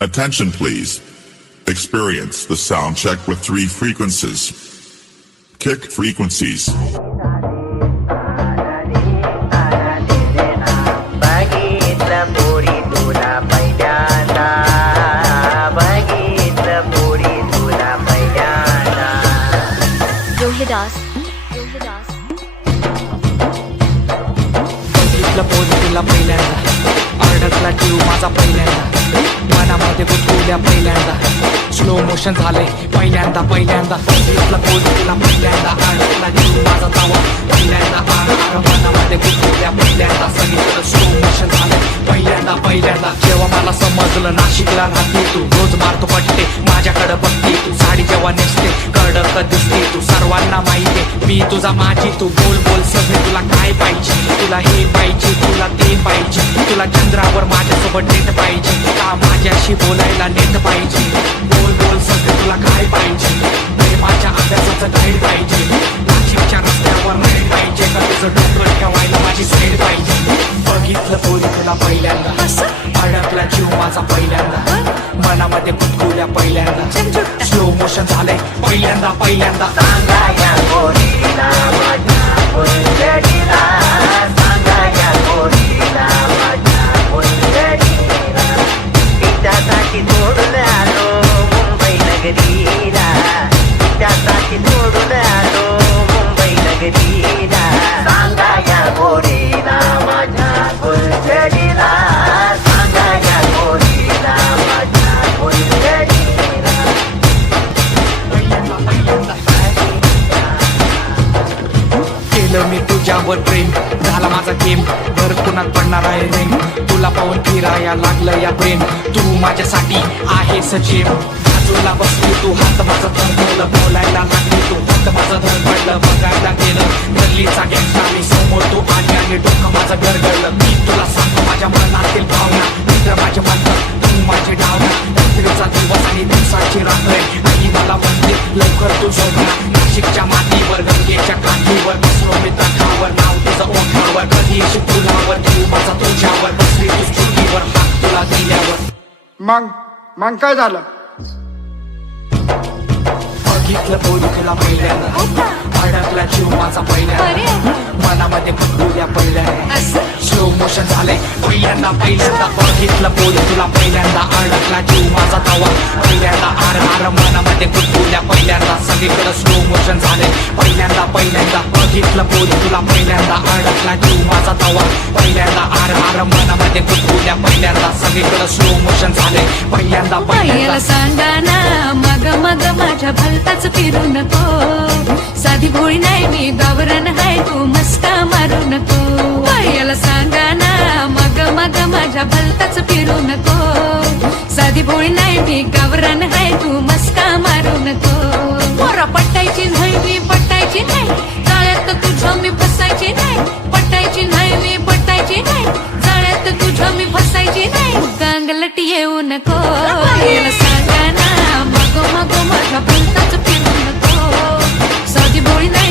Attention please. Experience the sound check with 3 frequencies. Kick frequencies. बघितलं पहिल्यांदा अडकला जीव माझा पहिल्यांदा मनामध्ये गुदगुल्या पहिल्यांदा स्लो मोशन झाले पहिल्यांदा बघितलं पहिल्यांदा अडकला जीव माझा तावा पहिल्यांदा मनामध्ये गुदगुल्या पहिल्यांदा सगळीकडे स्लो मोशन झाले पहिल्यांदा जेव्हा मला समजलं नाशिकला राहते तू रोज मारतो पट्टे माझ्याकडे बघते तू साडी जेव्हा नेसते कडक दिसते तू सर्वांना माहिती मी तुझा माझी तू बोल सगळे तुला काय पाहिजे तुला हे पाहिजे तुला ते पाहिजे तुला चंद्रावर माझ्यासोबत नेट पाहिजे का माझ्याशी बोलायला नेट पाहिजे बोल सगळे तुला काय पाहिजे माझ्या अभ्यासाचं गाईड पाहिजे नाशिकच्या रस्त्यावर राईड पाहिजे का तुझं डोकं ठेवायला माझी साईड पाहिजे बघितलं तुला पहिल्यांदा अडकला जीव माझा पहिल्यांदा मनामध्ये गुदगुल्या पहिल्यांदा स्लो मोशन झालंय पहिल्यांदा सांगा या गोरीला माझ्या फुलझडीला सांगा या गोरीला माझ्या फुलझडीला तिच्यासाठी सोडून आलो मुंबई नगरीला तिच्यासाठी सोडून आलो मुंबई नगरीला सांगा या गोरीला माझ्या फुलझडीला सांगा या गोरीला माझ्या फुलझडीला केलं मी तुझ्यावर प्रेम झाला माझा गेम घर कुणात पडणार आहे रेम तुला पाहून फिराया लागलं या प्रेम तू माझ्यासाठी आहे सजेम बाजूला बसली तू हात माझं थंबलं बोलायला लागली तू हात माझं धन पडलं बघायला गेलं गल्लीचा गेम मी समोर तू आली आणि डोकं माझं गरगळलं मी तुला सांगतो माझ्या मनातील भावना मित्र माझे म्हणतात तू माझे डावना रात्रीचा दिवस आणि दिवसाची रात्र आई मला म्हणते लवकर तू झोपणार नाशिकच्या मातीवर गंगेच्या काठीवर बसलो मी तटावर नाव तुझं ओठावर कधी फुलावर तू माझा तुझ्यावर बसली तू स्टुडीवर हात तुला दिल्यावर मग काय झालं बघितलं तुला पहिल्यांदा अडकला जीव माझा पहिल्यांदा मनामध्ये गुदगुल्या पहिल्यांदा स्लो मोशन झालंय पहिल्यांदा बघितलं तुला पहिल्यांदा अडकला जीव माझा तवा पहिल्यांदा आर मनामध्ये गुदगुल्या पहिल्यांदा सगळीकडे स्लो मोशन झालंय पहिल्यांदा बघितलं तुला पहिल्यांदा अडकला जीव माझा तवा पहिल्यांदा आर मनामध्ये गुदगुल्या पहिल्यांदा सगळीकडे स्लो मोशन झालंय पहिल्यांदा सांगा ना मग माझ्या भलताच फिरू नको साधी भोळी नाही मी गावरान हाय तू मस्का मारू नको बायाला सांगा ना मग माझ्या भलताच फिरू नको साधी भोळी नाही मी गावरान हाय तू मस्का मारू नको पोरा पटायची नाही मी पटायची नाही जाळ्यात तुझं मी फसायची नाही पटायची नाही मी पटायची नाही जाळ्यात तुझं मी फसायची नाही गांगलट येऊ नको बायाला सांगा ना मग माझ्या भलताच फिरू नको साधी भोळी नाही